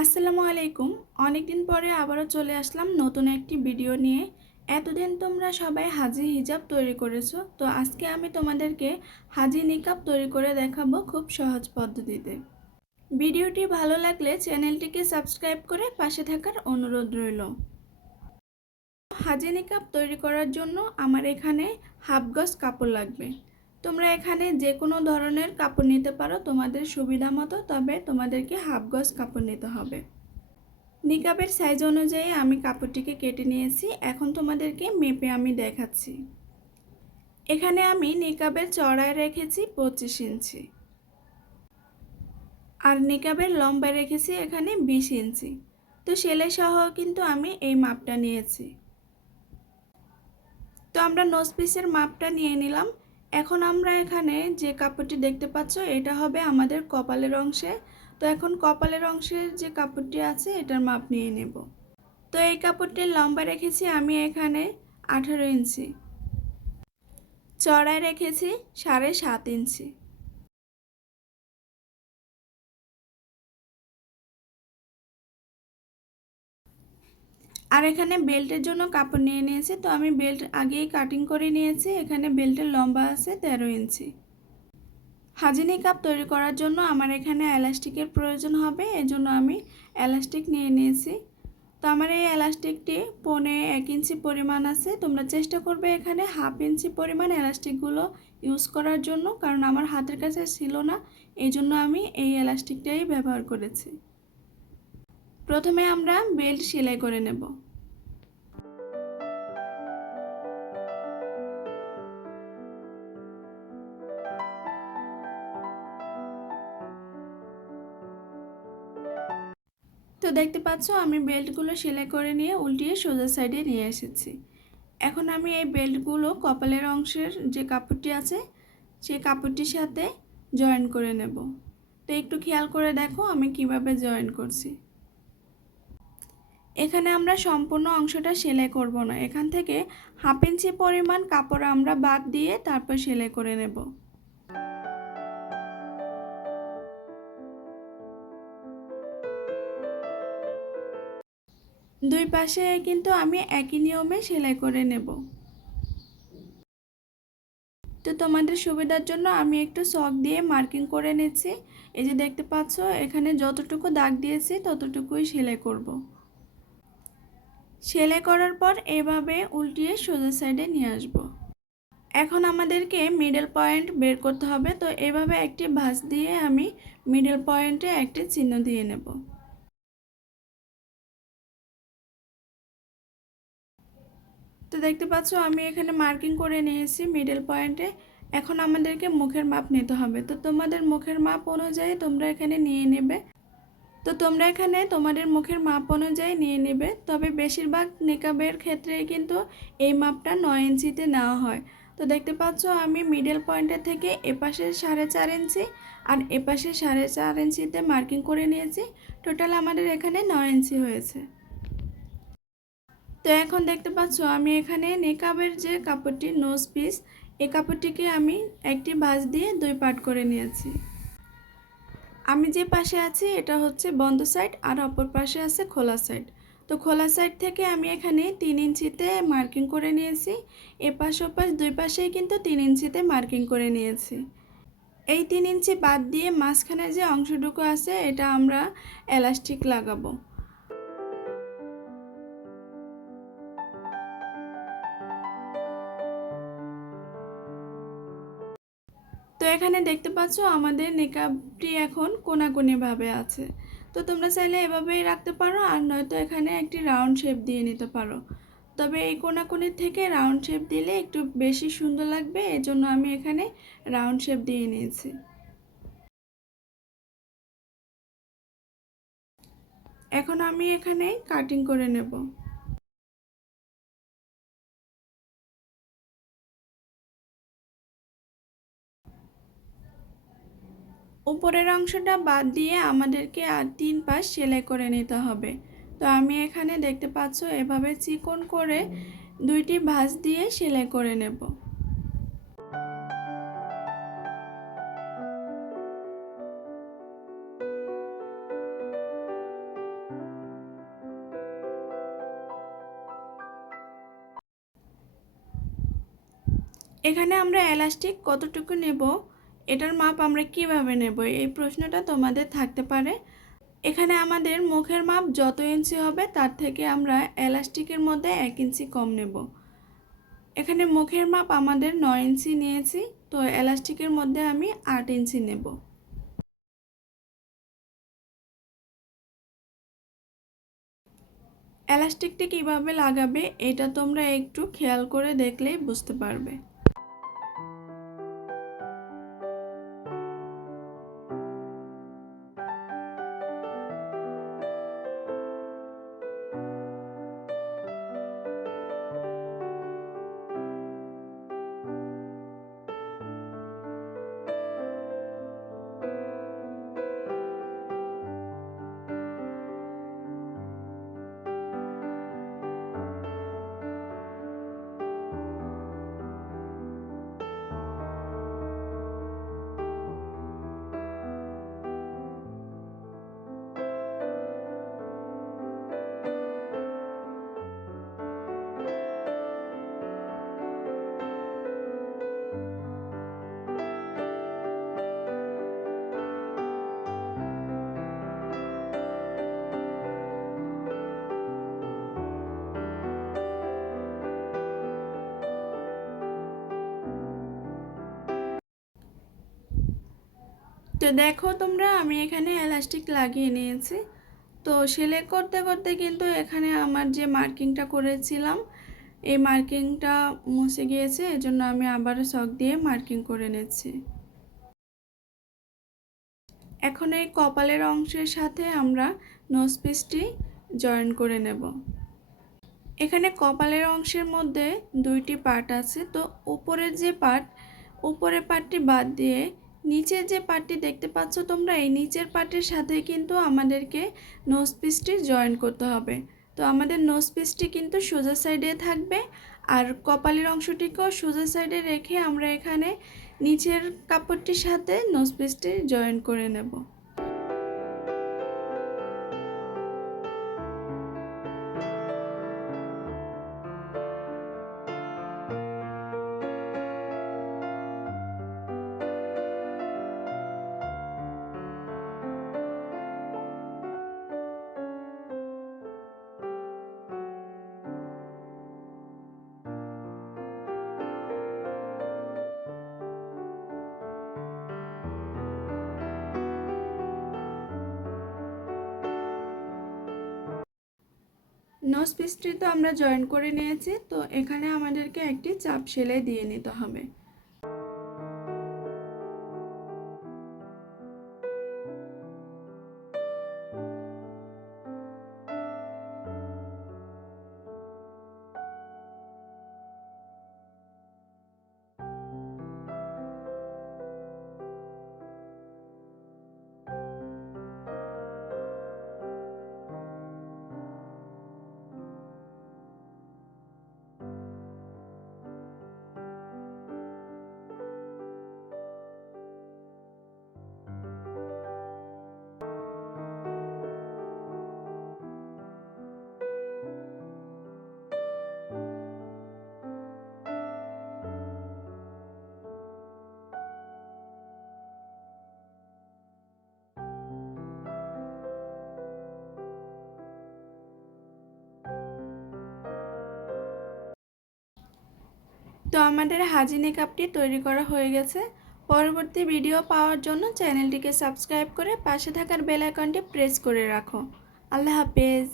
আসসালামু আলাইকুম। অনেকদিন পরে আবারও চলে আসলাম নতুন একটি ভিডিও নিয়ে। এতদিন তোমরা সবাই হাজি হিজাব তৈরি করেছো, তো আজকে আমি তোমাদেরকে হাজি নিকাব তৈরি করে দেখাবো খুব সহজ পদ্ধতিতে। ভিডিওটি ভালো লাগলে চ্যানেলটিকে সাবস্ক্রাইব করে পাশে থাকার অনুরোধ রইল। হাজি নিকাব তৈরি করার জন্য আমার এখানে হাফ গজ কাপড় লাগবে। তোমরা এখানে যে কোনো ধরনের কাপড় নিতে পারো তোমাদের সুবিধা মতো, তবে তোমাদেরকে হাফ গজ কাপড় নিতে হবে। নিকাবের সাইজ অনুযায়ী আমি কাপড়টিকে কেটে নিয়েছি। এখন তোমাদেরকে মেপে আমি দেখাচ্ছি। এখানে আমি নিকাবের চড়ায় রেখেছি 25 ইঞ্চি আর নিকাবের লম্বায় রেখেছি এখানে 20 ইঞ্চি। তো সেলাই সহ কিন্তু আমি এই মাপটা নিয়েছি। তো আমরা নোজ পিসের মাপটা নিয়ে নিলাম। এখন আমরা এখানে যে কাপড়টি দেখতে পাচ্ছ এটা হবে আমাদের কপালের অংশে। তো এখন কপালের অংশের যে কাপড়টি আছে এটার মাপ নিয়ে নেব। তো এই কাপড়টির লম্বা রেখেছি আমি এখানে 18 ইঞ্চি, চড়ায় রেখেছি 7.5 ইঞ্চি। আর এখানে বেল্টের জন্য কাপড় নিয়ে নিয়েছি। তো আমি বেল্ট আগেই কাটিং করে নিয়েছি। এখানে বেল্টের লম্বা আছে 13 ইঞ্চি। হাজি নিকাব তৈরি করার জন্য আমার এখানে এলাস্টিকের প্রয়োজন হবে, এজন্য আমি এলাস্টিক নিয়ে নিয়েছি। তো আমার এই এলাস্টিকটি 1.5 ইঞ্চি পরিমাণ আছে। তোমরা চেষ্টা করবে এখানে হাফ ইঞ্চি পরিমাণ এলাস্টিকগুলো ইউজ করার জন্য, কারণ আমার হাতের কাছে ছিল না, এই জন্য আমি এই এলাস্টিকটাই ব্যবহার করেছি। প্রথমে আমরা বেল্ট সেলাই করে নেব। তো দেখতে পাচ্ছ আমি বেল্টগুলো সেলাই করে নিয়ে উল্টিয়ে সোজা সাইডে নিয়ে এসেছি। এখন আমি এই বেল্টগুলো কপালের অংশের যে কাপড়টি আছে সেই কাপড়টির সাথে জয়েন করে নেব। তো একটু খেয়াল করে দেখো আমি কিভাবে জয়েন করছি। এখানে আমরা সম্পূর্ণ অংশটা সেলাই করব না, এখান থেকে হাফ ইঞ্চি পরিমাণ কাপড় আমরা বাদ দিয়ে তারপর সেলাই করে নেব। দুই পাশে কিন্তু আমি একই নিয়মে সেলাই করে নেব। তো তোমাদের সুবিধার জন্য আমি একটু চক দিয়ে মার্কিং করে নিচ্ছি। এই যে দেখতে পাচ্ছ এখানে যতটুকু দাগ দিয়েছি ততটুকুই সেলাই করব। সেলাই করার পর এভাবে উল্টিয়ে সোজা সাইডে নিয়ে আসব। এখন আমাদেরকে মিডল পয়েন্ট বের করতে হবে। তো এভাবে একটি ভাঁজ দিয়ে আমি মিডল পয়েন্টে একটি চিহ্ন দিয়ে নেব। তো দেখতে পাচ্ছ আমি এখানে মার্কিং করে নিয়েছি মিডল পয়েন্টে। এখন আমাদেরকে মুখের মাপ নিতে হবে। তো তোমাদের মুখের মাপ অনুযায়ী তোমরা এখানে নিয়ে নেবে। তোমাদের মুখের মাপ অনুযায়ী নিয়ে নেবে। তবে বেশিরভাগ নিকাবের ক্ষেত্রে কিন্তু এই মাপটা 9 ইঞ্চিতে নেওয়া হয়। তো দেখতে পাচ্ছ আমি মিডল পয়েন্টের থেকে এপাশে 4.5 ইঞ্চি আর এপাশে 4.5 ইঞ্চিতে মার্কিং করে নিয়েছি। টোটাল আমাদের এখানে 9 ইঞ্চি হয়েছে। তো এখন দেখতে পাচ্ছ আমি এখানে নিকাবের যে কাপড়টি নোজ পিস, এই কাপড়টিকে আমি একটি ভাঁজ দিয়ে দুই পার্ট করে নিয়েছি। আমি যে পাশে আছি এটা হচ্ছে বন্ধ সাইড আর অপর পাশে আছে খোলা সাইড। তো খোলা সাইড থেকে আমি এখানে 3 ইঞ্চিতে মার্কিং করে নিয়েছি। এপাশ ওপাশ দুই পাশেই কিন্তু 3 ইঞ্চিতে মার্কিং করে নিয়েছি। এই 3 ইঞ্চি বাদ দিয়ে মাঝখানে যে অংশটুকু আছে এটা আমরা এলাস্টিক লাগাবো। তো এখানে দেখতে পাচ্ছ আমাদের নিকাবটি এখন কোনাকুনি ভাবে আছে। তো তোমরা চাইলে এভাবেই রাখতে পারো, আর নয়তো এখানে একটি রাউন্ড শেপ দিয়ে নিতে পারো। তবে এই কোনাকুনির থেকে রাউন্ড শেপ দিলে একটু বেশি সুন্দর লাগবে, এজন্য আমি এখানে রাউন্ড শেপ দিয়ে নিয়েছি। এখন আমি এখানে কাটিং করে নেব। উপরের অংশটা বাদ দিয়ে আমাদেরকে আর 3 পাশ সেলাই করে নিতে হবে। তো আমি এখানে দেখতে পাচ্ছ এভাবে চিকন করে দুইটি ভাঁজ দিয়ে সেলাই করে নেব। এখানে আমরা এলাস্টিক কতটুকু নেব, এটার মাপ আমরা কিভাবে নেব, এই প্রশ্নটা তোমাদের থাকতে পারে। এখানে আমাদের মুখের মাপ যত ইঞ্চি হবে তার থেকে আমরা এলাস্টিকের মধ্যে 1 ইঞ্চি কম নেব। এখানে মুখের মাপ আমাদের 9 ইঞ্চি নিয়েছি, তো এলাস্টিকের মধ্যে আমি 8 ইঞ্চি নেব। এলাস্টিকটি কিভাবে লাগাবে এটা তোমরা একটু খেয়াল করে দেখলেই বুঝতে পারবে। তো দেখো তোমরা, আমি এখানে এলাস্টিক লাগিয়ে নিয়েছি। তো সেলাই করতে করতে কিন্তু এখানে আমার যে মার্কিংটা করেছিলাম এই মার্কিংটা মুছে গিয়েছে, এজন্য আমি আবারও চক দিয়ে মার্কিং করে নিচ্ছি। এখন এই কপালের অংশের সাথে আমরা নোজ পিসটি জয়েন করে নেব। এখানে কপালের অংশের মধ্যে 2টি পার্ট আছে, তো উপরের যে উপরের পার্টটি বাদ দিয়ে নিচের যে পার্টটি দেখতে পাচ্ছ তোমরা, এই নিচের পার্টের সাথে কিন্তু আমাদেরকে নোজ পিসটি জয়েন করতে হবে। তো আমাদের নোজ পিসটি কিন্তু সোজা সাইডে থাকবে, আর কপালের অংশটিকেও সোজা সাইডে রেখে আমরা এখানে নিচের কাপড়টির সাথে নোজ পিসটি জয়েন করে নেব। নোজ পিসটি তো আমরা জয়েন করে নিয়েছি, তো এখানে আমাদেরকে একটি চাপ সেলাই দিয়ে নিতে হবে। তো আমাদের হাজি নিকাবটি তৈরি করা হয়ে গেছে। পরবর্তী ভিডিও পাওয়ার জন্য চ্যানেলটিকে সাবস্ক্রাইব করে পাশে থাকার বেল আইকনটি প্রেস করে রাখো। আল্লাহ হাফেজ।